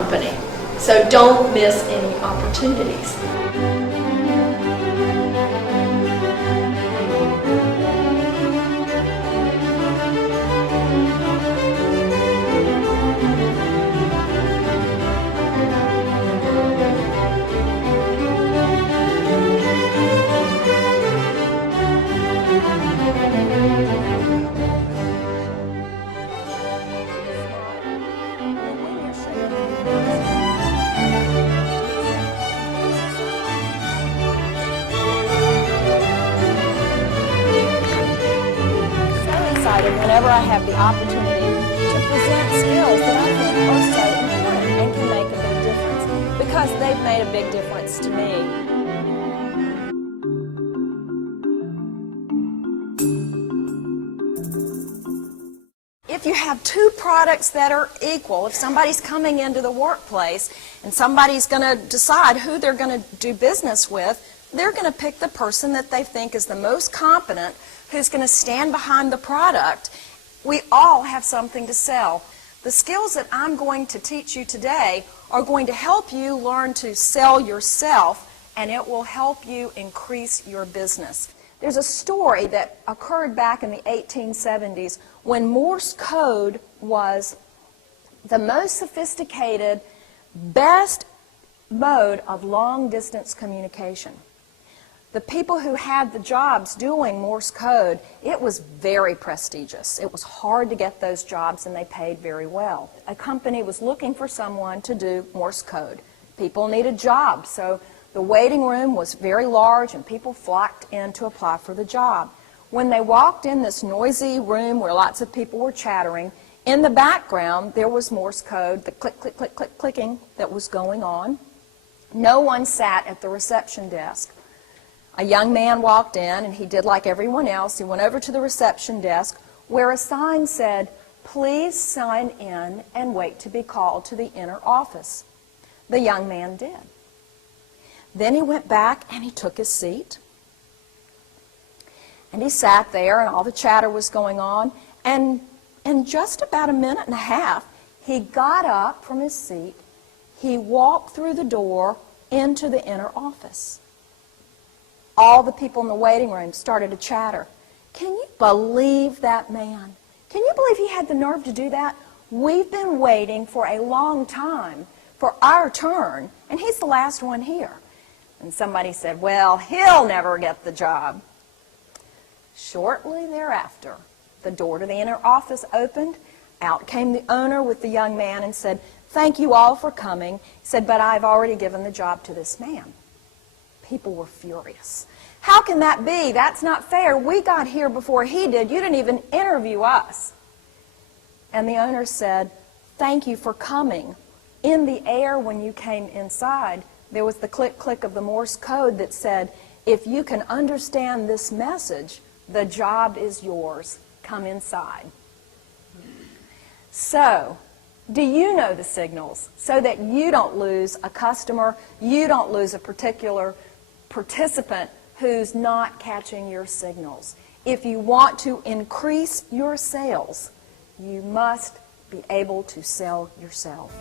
company. So don't miss any opportunities. Whenever I have the opportunity to present skills that I think are so important and can make a big difference, because they've made a big difference to me. If you have two products that are equal, if somebody's coming into the workplace and somebody's going to decide who they're going to do business with, they're going to pick the person that they think is the most competent, who's going to stand behind the product. We all have something to sell. The skills that I'm going to teach you today are going to help you learn to sell yourself, and it will help you increase your business. There's a story that occurred back in the 1870s when Morse code was the most sophisticated, best mode of long-distance communication. The people who had the jobs doing Morse code, it was very prestigious. It was hard to get those jobs, and they paid very well. A company was looking for someone to do Morse code. People needed jobs, so the waiting room was very large, and people flocked in to apply for the job. When they walked in this noisy room where lots of people were chattering, in the background there was Morse code, the click, click, click, click, clicking that was going on. No one sat at the reception desk. A young man walked in, and he did like everyone else. He went over to the reception desk where a sign said, "Please sign in and wait to be called to the inner office." The young man did. Then he went back and he took his seat. And he sat there, and all the chatter was going on. And in just about a minute and a half, he got up from his seat. He walked through the door into the inner office. All the people in the waiting room started to chatter. Can you believe that man? Can you believe he had the nerve to do that? We've been waiting for a long time for our turn, and he's the last one here. And somebody said, well, he'll never get the job. Shortly thereafter, the door to the inner office opened. Out came the owner with the young man and said, "Thank you all for coming." He said, "But I've already given the job to this man." People were furious. How can that be? That's not fair. We got here before he did. You didn't even interview us. And the owner said, "Thank you for coming. In the air when you came inside, there was the click, click of the Morse code that said, if you can understand this message, the job is yours. Come inside." So, do you know the signals so that you don't lose a customer, you don't lose a particular participant who's not catching your signals? If you want to increase your sales, you must be able to sell yourself.